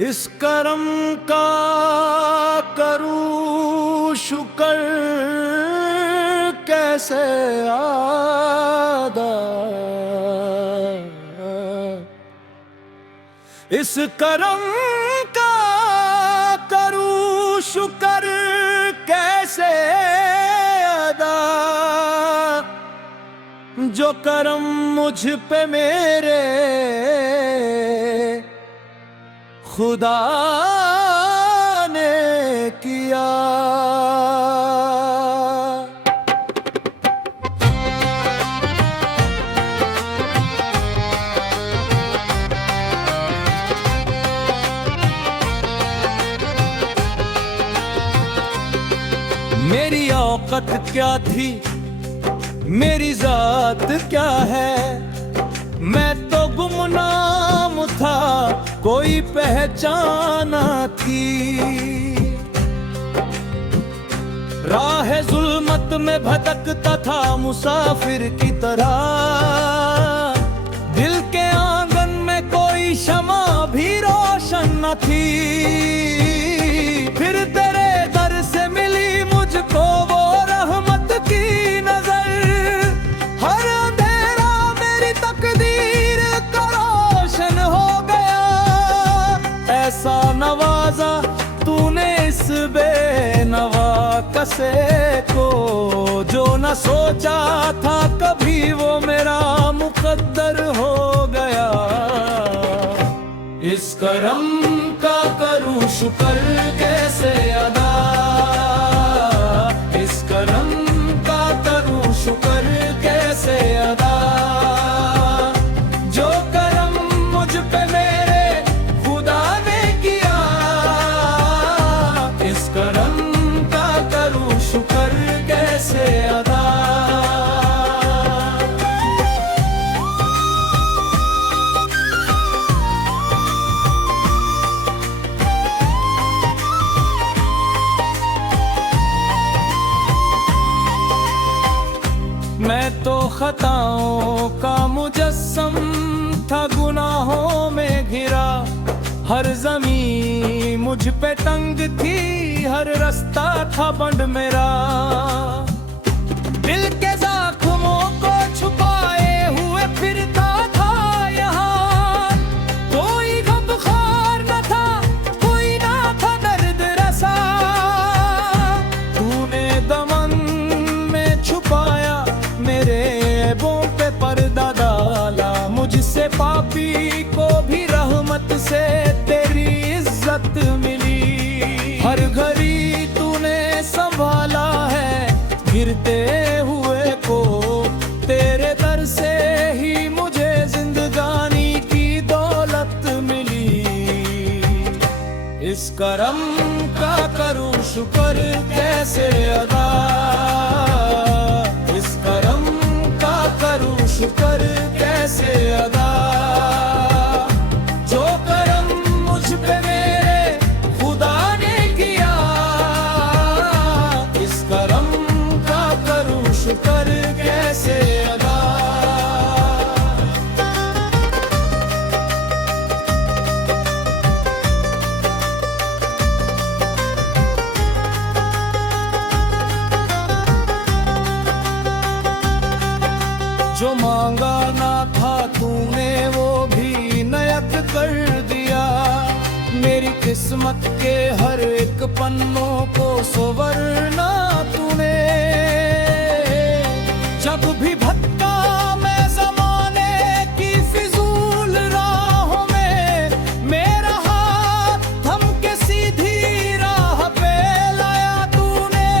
इस करम का करूं शुक्र कैसे अदा। इस करम का करूं शुक्र कैसे अदा, जो करम मुझ पे मेरे खुदा ने किया। मेरी औकत क्या थी, मेरी जात क्या है, मैं तो गुमनाम था, कोई पहचाना थी। राह जुल्मत में भटकता था मुसाफिर की तरह, दिल के आंगन में कोई शमा भी रोशन न थी। फिर तेरे दर से मिली मुझको वो रहमत की नजर, हर अंधेरा मेरी तकदीर का रोशन हो गया। ऐसा नवाजा तूने इस बेनवा कसे को, जो न सोचा था कभी वो मेरा मुकद्दर हो गया। इस करम का करूं शुक्र कैसे अदा, इस करम का करूं शुक्र कैसे अदा, जो करम मुझ पे मेरे खुदा ने किया। इस करम का करूं शुक्र कैसे अदा। मैं तो खताओं का मुजस्सम था, गुनाहों में घिरा, हर जमीन मुझ पे तंग थी, हर रास्ता था बंद मेरा। दिल के जख्मों को छुपाए हुए फिरता था यहाँ, कोई गमख्वार न था, कोई ना था दर्द रसा। तूने दमन में छुपाया, मेरे ऐबों पे पर्दा डाला, मुझसे पापी को भी रहमत से तेरी इज्जत मिली। हर घड़ी तूने संभाला है गिरते हुए को, तेरे दर से ही मुझे जिंदगानी की दौलत मिली। इस करम का करूं शुक्र कैसे अदा, इस करम का करूं शुक्र कैसे अदा, जो करम मुझ पे मेरे खुदा ने किया। इस करम का करूं शुक्र कैसे अदा। जो मांगा ना था तूने वो भी नयत कर दिया, मेरी किस्मत के हर एक पन्नों को संवरना तूने। जब भी भटका मैं ज़माने की फिजूल राहों में, मेरा हाथ थम के सीधी राह पे लाया तूने।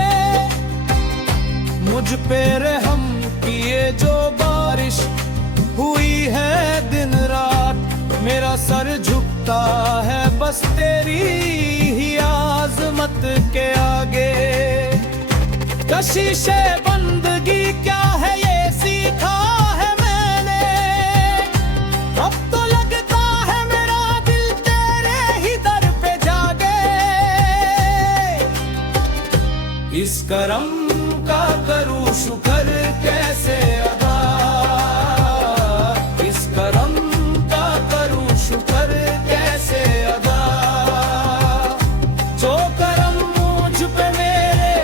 मुझ पे रहम किए जो बारिश हुई है दिन रात, मेरा सर झुकता है बस तेरी ही आज़मत के आगे। कशिशे बंदगी क्या है ये सीखा है मैंने, अब तो लगता है मेरा इस करम का करूं शुक्र कैसे अदा, इस करम का करूं शुक्र कैसे अदा। जो करम मुझ पे मेरे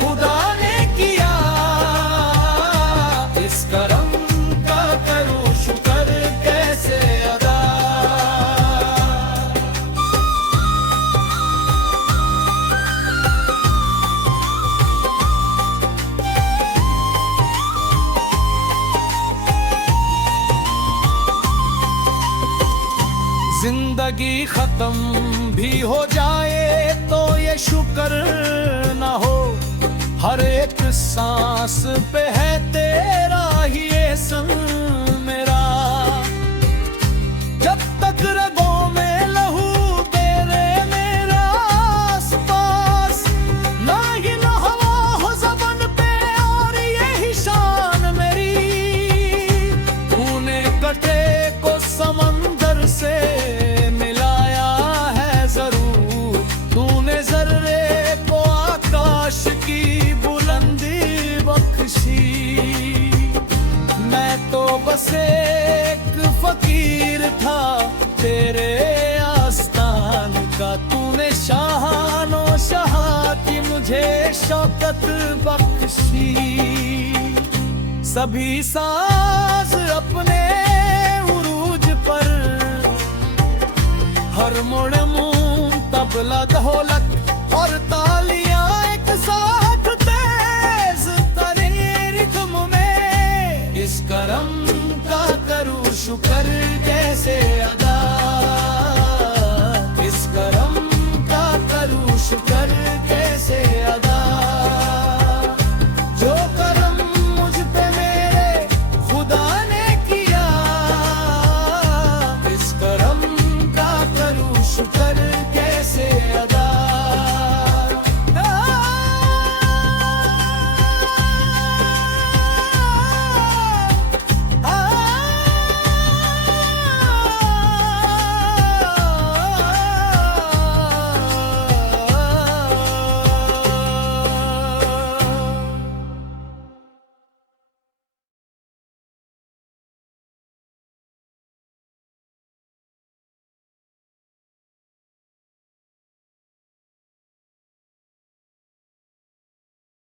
खुदा ने किया, इस करम का करूं शुक्र कैसे अदा। जिंदगी खत्म भी हो जाए तो ये शुक्र ना हो, हर एक सांस पे है तेरा ही एहसान मेरा। जब तक रगों में लहू तेरे मेरा आस-पास, ना ही ना हवा हो ज़बान पे और यही शान मेरी। तूने कटे को समंदर से मिलाया है जरूर, तूने जर्रे को आकाश की बुलंदी बख्शी। मैं तो बस एक फकीर था तेरे आस्तान का, तूने शाहानो शाह की मुझे शौकत बख्शी। सभी साज अपने उरूज पर, हर मोड़ मुंह तबला ढोलक और ताल